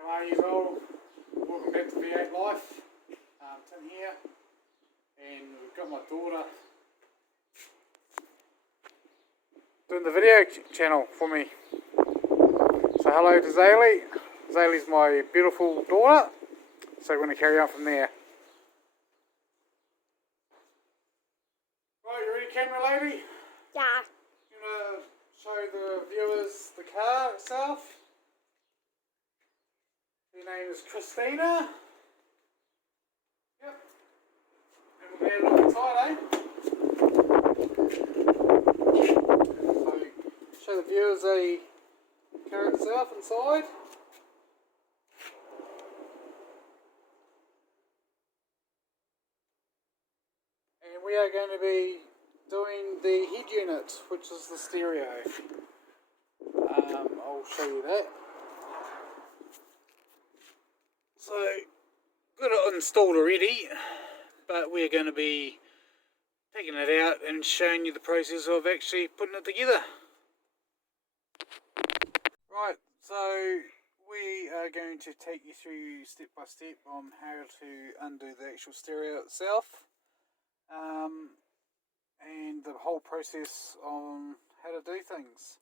How are you all? Welcome back to V8 Life. Tim here, and we've got my daughter doing the video channel for me. So hello to Zalee. Zalee's my beautiful daughter, so we're going to carry on from there. Right, you ready, camera lady? Yeah. You want to show the viewers the car itself? Her name is Christina. Yep. And we're glad it looks tight, eh? So, show the viewers the car itself inside. And we are going to be doing the head unit, which is the stereo. I'll show you that. So, got it installed already, but we're going to be taking it out and showing you the process of actually putting it together. Right, so we are going to take you through step by step on how to undo the actual stereo itself, and the whole process on how to do things.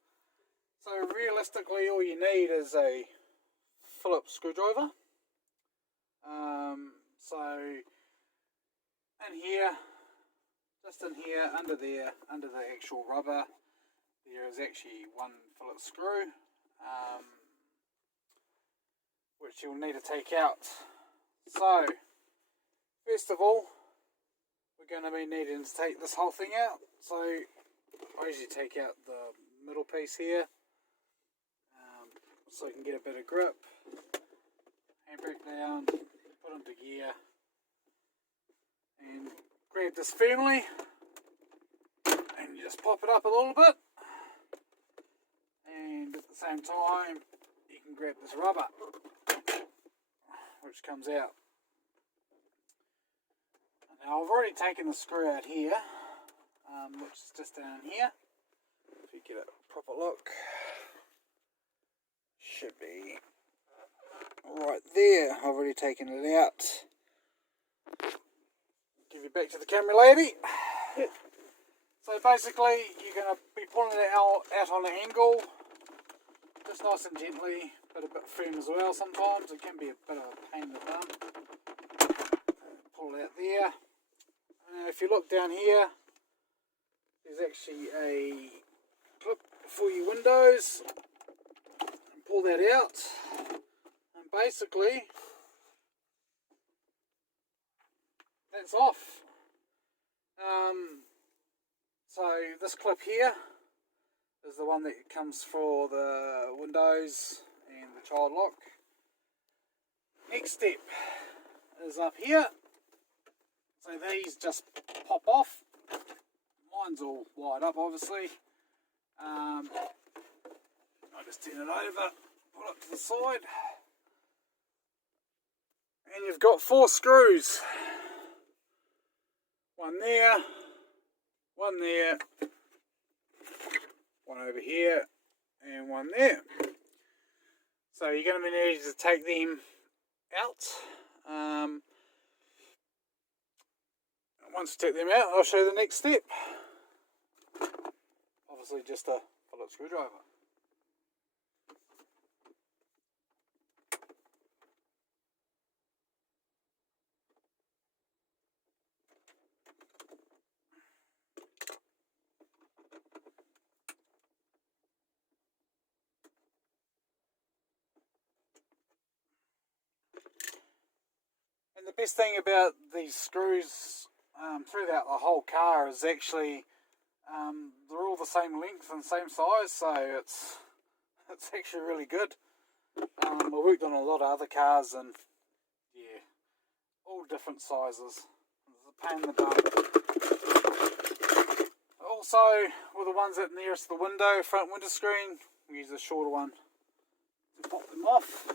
So realistically, all you need is a Phillips screwdriver. So in here, just in here, under there, under the actual rubber, there is actually one Phillips screw, which you'll need to take out. So first of all, we're going to be needing to take this whole thing out. So I usually take out the middle piece here, so you can get a bit of grip. Handbrake down, put into gear, and grab this firmly, and you just pop it up a little bit, and at the same time you can grab this rubber which comes out. Now I've already taken the screw out here, which is just down here. If you get a proper look, should be right there. I've already taken it out. Give you back to the camera lady. So basically you're going to be pulling it out on an angle, just nice and gently, but a bit firm as well sometimes. It can be a bit of a pain in the bum. Pull it out there. If you look down here, there's actually a clip for your windows. Pull that out, and basically that's off. So this clip here is the one that comes for the windows and the child lock. Next step is up here. So these just pop off. Mine's all wired up, obviously. I just turn it over, pull it to the side, and you've got 4 screws. One there, one there, one over here, and one there. So you're going to be needing to take them out. Once you take them out, I'll show you the next step. Obviously just a Phillips screwdriver. And the best thing about these screws throughout the whole car is actually they're all the same length and same size, so it's actually really good. I worked on a lot of other cars, and yeah, all different sizes. It's a pain in the bum. Also, with the ones that are nearest the window, front window screen, we use a shorter one to pop them off.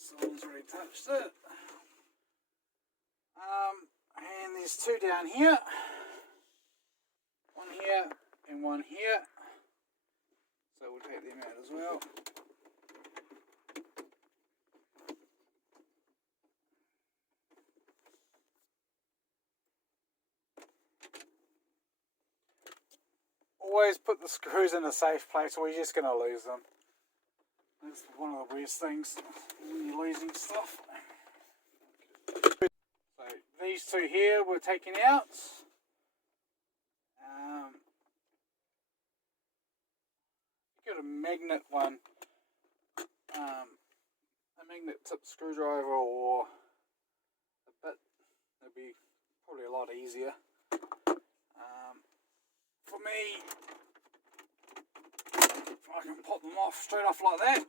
Someone's already touched it. And there's two down here. One here and one here. So we'll take them out as well. Always put the screws in a safe place or you're just going to lose them. That's one of the worst things when you're losing stuff. So these two here we're taking out. Got a magnet one, a magnet tip screwdriver or a bit. That'd be probably a lot easier. For me, I can pop them off straight off like that.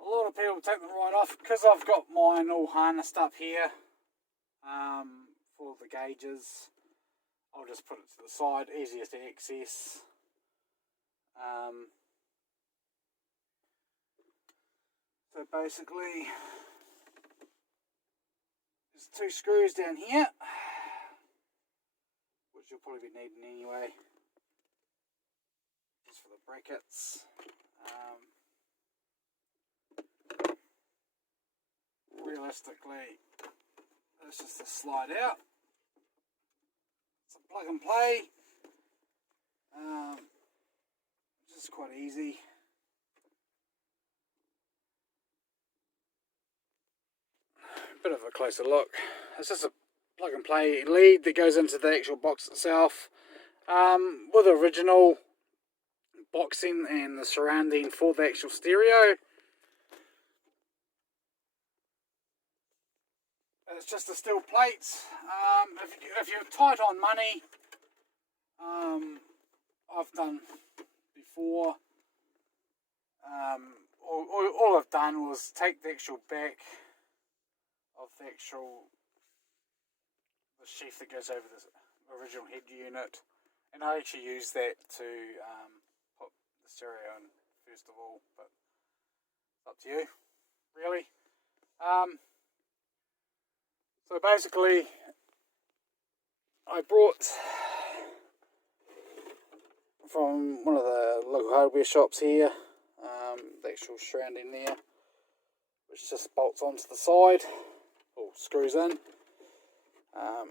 A lot of people take them right off because I've got mine all harnessed up here for the gauges. I'll just put it to the side, easier to access. So basically, there's two screws down here, which you'll probably be needing anyway, just for the brackets. Realistically, it's just a slide out. It's a plug and play. Which is quite easy. Bit of a closer look. It's just a plug and play lead that goes into the actual box itself, with original boxing and the surrounding for the actual stereo. It's just the steel plates. If you're tight on money, I've done before. All I've done was take the actual back of the sheath that goes over the original head unit, and I actually use that to put the stereo in first of all, but it's up to you, really. So basically, I brought from one of the local hardware shops here, the actual surrounding there, which just bolts onto the side, or screws in,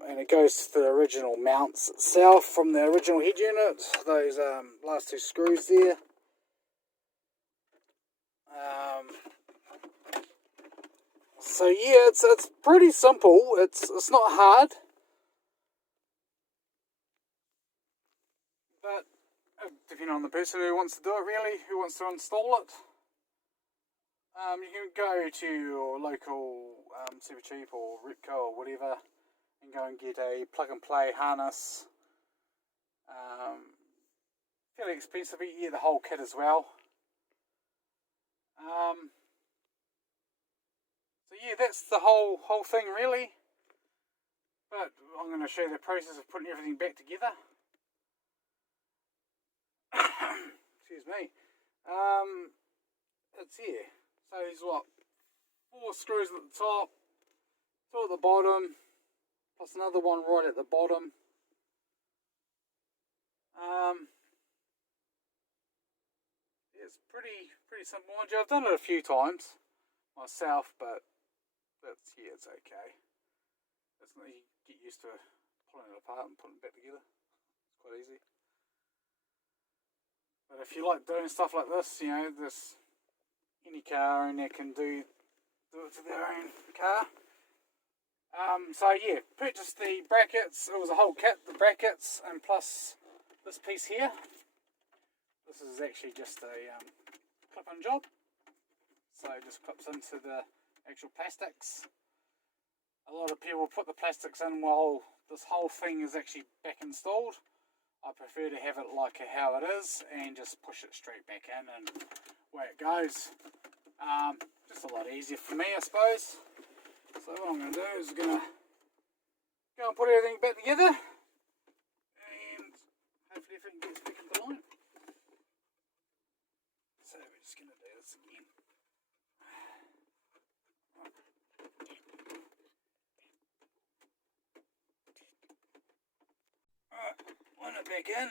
and it goes to the original mounts itself from the original head unit, those last two screws there. So yeah, it's pretty simple. It's not hard, but depending on the person who wants to do it, really, who wants to install it, you can go to your local Super Cheap or Ritco or whatever, and go and get a plug and play harness. Fairly expensive, but you get the whole kit as well. So yeah, that's the whole thing really. But I'm going to show you the process of putting everything back together. Excuse me. It's here. So there's what? 4 screws at the top, 2 at the bottom, plus another one right at the bottom. It's pretty simple. I've done it a few times myself, but it's okay. It's not, you get used to pulling it apart and putting it back together. It's quite easy. But if you like doing stuff like this, this any car owner can do it to their own car. So yeah, purchased the brackets. It was a whole kit, the brackets, and plus this piece here. This is actually just a clip-on job. So it just clips into the actual plastics. A lot of people put the plastics in while this whole thing is actually back installed. I prefer to have it like how it is and just push it straight back in and away it goes. Just a lot easier for me, I suppose. So what I'm going to do is go and put everything back together and hopefully everything gets back into line. So we're just going to do this again. it back in.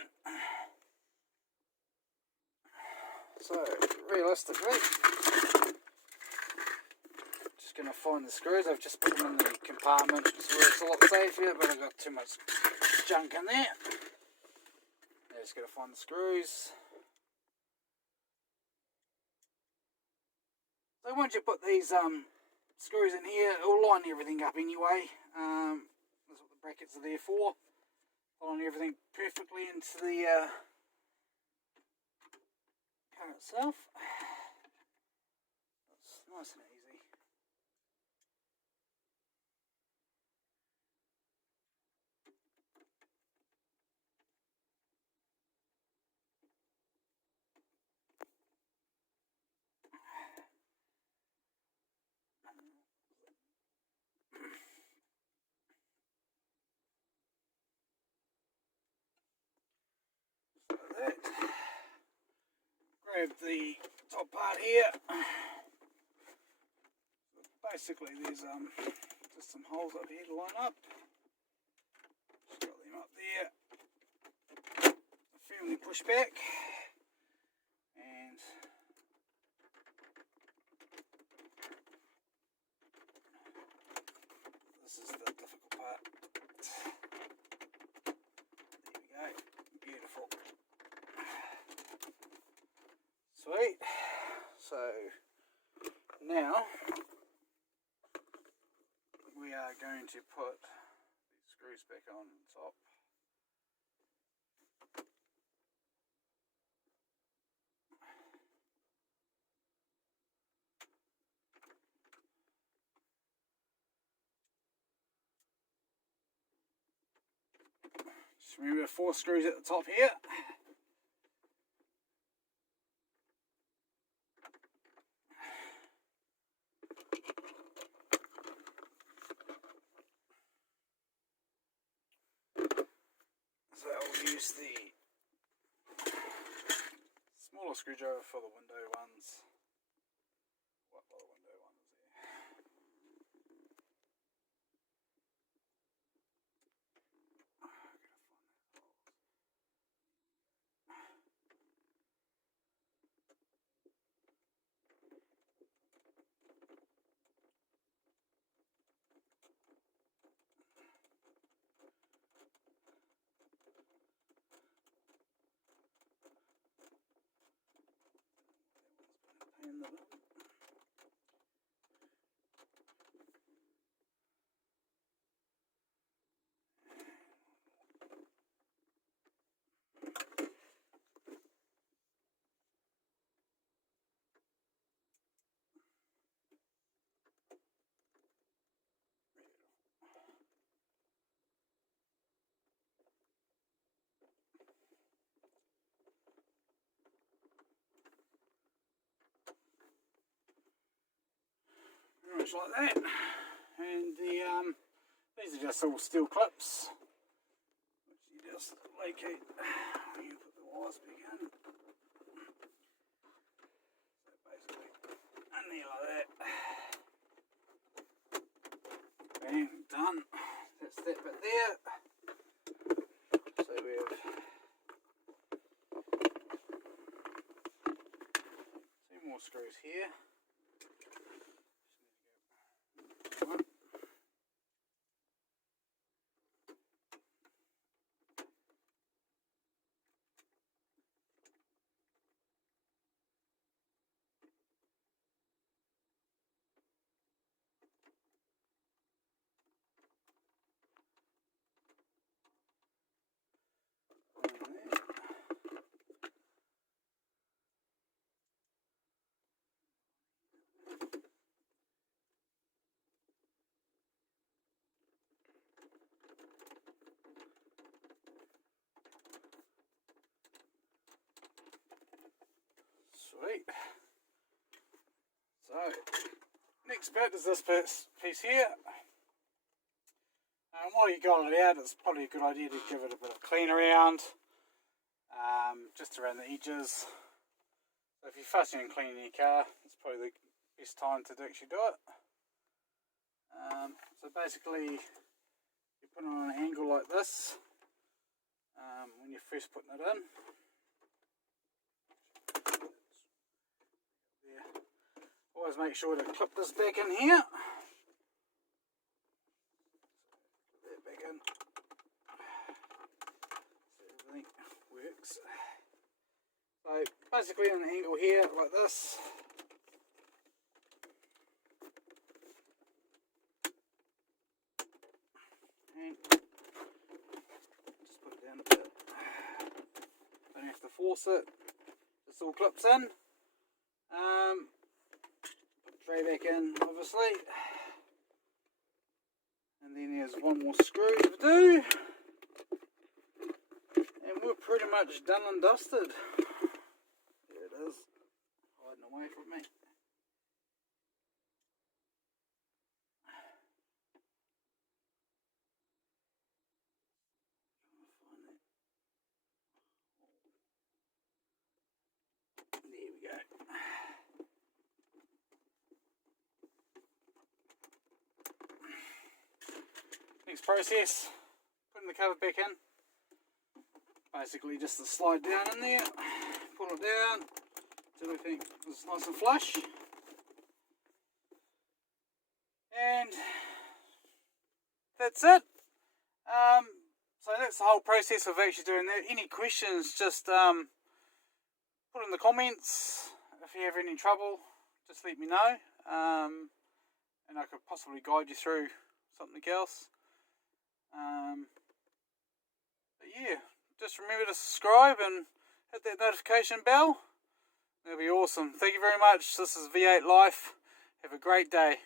So realistically, just going to find the screws. I've just put them in the compartment so it's a lot safer, but I've got too much junk in there. Just got to find the screws. So once you put these screws in here, it'll line everything up anyway. That's what the brackets are there for. Line everything perfectly into the car itself. That's nice and easy. That. Grab the top part here. Basically there's just some holes up here to line up. Just got them up there. Firmly push back. And this is the difficult part. There we go. Beautiful. Sweet. So now we are going to put the screws back on top. Just remember 4 screws at the top here. So I'll use the smaller screwdriver for the window ones. What are the window ones there? And the pretty much like that. And the these are just all steel clips, which you just locate when you put the wires back in. So basically, in there like that. Bang, done. That's that bit there. So we have 2 more screws here. Sweet. So, next bit is this piece here. While you got it out, it's probably a good idea to give it a bit of clean around, just around the edges. So if you're fussing and cleaning your car, it's probably the best time to actually do it. So basically, you put it on an angle like this. When you're first putting it in. There. Always make sure to clip this back in here. Put that back in. So everything works. So basically an angle here like this. And just put it down a bit. Don't have to force it. This all clips in. Put the tray back in, obviously. And then there's one more screw to do. And we're pretty much done and dusted. There it is. Hiding away from me. There we go. Next process, putting the cover back in. Basically just to slide down in there, pull it down till everything is nice and flush. And that's it. So that's the whole process of actually doing that. Any questions, just put in the comments. If you have any trouble, just let me know, and I could possibly guide you through something else. But yeah, just remember to subscribe and hit that notification bell. That'll be awesome. Thank you very much. This is V8 Life. Have a great day.